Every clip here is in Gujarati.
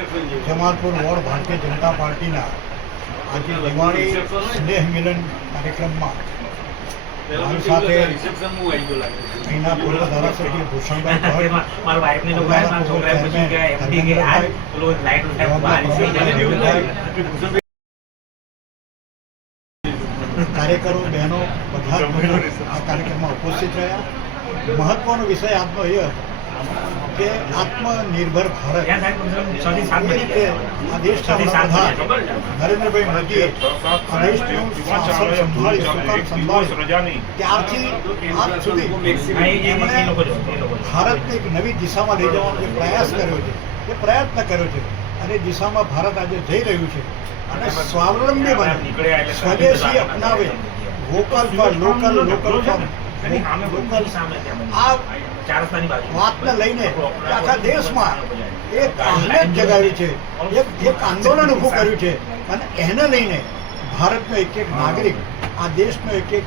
જમાલપુર વોર્ડ ભારતીય જનતા પાર્ટીના આજે દિવાળી સ્નેહ મિલન કાર્યક્રમમાં મારી સાથે અહીંના પૂર્વ ધારાસભ્ય ભૂષણભાઈ કાર્યકરો બહેનો બધા આ કાર્યક્રમમાં ઉપસ્થિત રહ્યા. મહત્વનો વિષય આજનો એ હતો કે આત્મનિર્ભર ભારત. રીતે આ દેશના વડાપ્રધાન નરેન્દ્રભાઈ મોદીએ આ દેશનું શાસન સંભાળી સુકામ સંભાળી. ત્યારથી આજ સુધી. ભારતને એક નવી દિશામાં લઈ જવાનો જે પ્રયાસ કર્યો છે એ પ્રયત્ન કર્યો છે અને દિશામાં ભારત આજે જઈ રહ્યું છે. અને સ્વાવલંબી બને. સ્વદેશી અપનાવે. Vocal for local local for local આ ચાર રસ્તાની બાજુ. વાતને લઈને આખા દેશમાં એક જગાવી છે. એક એક આંદોલન ઊભું કર્યું છે. અને એને લઈને ભારતનો એક એક નાગરિક આ દેશનો એક એક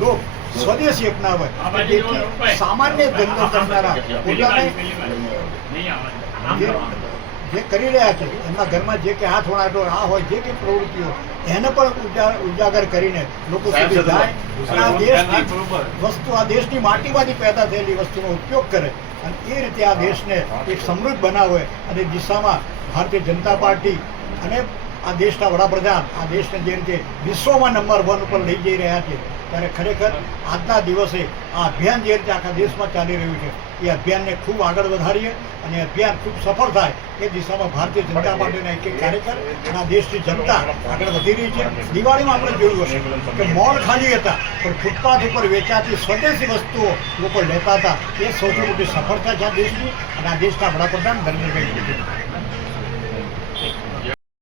લોક સ્વદેશી અપનાવે જેથી સામાન્ય ધંધો કરનારા પોતાને જે કરી રહ્યા છે એમના ઘરમાં જે કે હાથ વણાટો આ હોય જે કે પ્રવૃત્તિઓ એને પણ ઉજાગર કરીને લોકો સુધી જાય. આ દેશની વસ્તુ આ દેશની માટીમાંથી પેદા થયેલી વસ્તુનો ઉપયોગ કરે. અને એ રીતે આ દેશને એક સમૃદ્ધ બનાવે અને દિશામાં ભારતીય જનતા પાર્ટી અને આ દેશના વડાપ્રધાન આ દેશને જે રીતે વિશ્વમાં નંબર વન ઉપર લઈ જઈ રહ્યા છે ત્યારે ખરેખર આજના દિવસે આ અભિયાન જે રીતે આખા દેશમાં ચાલી રહ્યું છે, એ અભિયાનને ખૂબ આગળ વધારીએ અને અભિયાન ખૂબ સફળ થાય એ દિશામાં ભારતીય જનતા પાર્ટીના એક એક કાર્યકર અને આ દેશની જનતા આગળ વધી રહી છે. દિવાળીમાં આપણે જોયું હશે કે મોલ ખાલી હતા, પણ ફૂટપાથ ઉપર વેચાતી સ્વદેશી વસ્તુઓ લોકો લેતા હતા. એ સૌથી મોટી સફળતા છે આ દેશની અને આ દેશના વડાપ્રધાન નરેન્દ્રભાઈ મોદી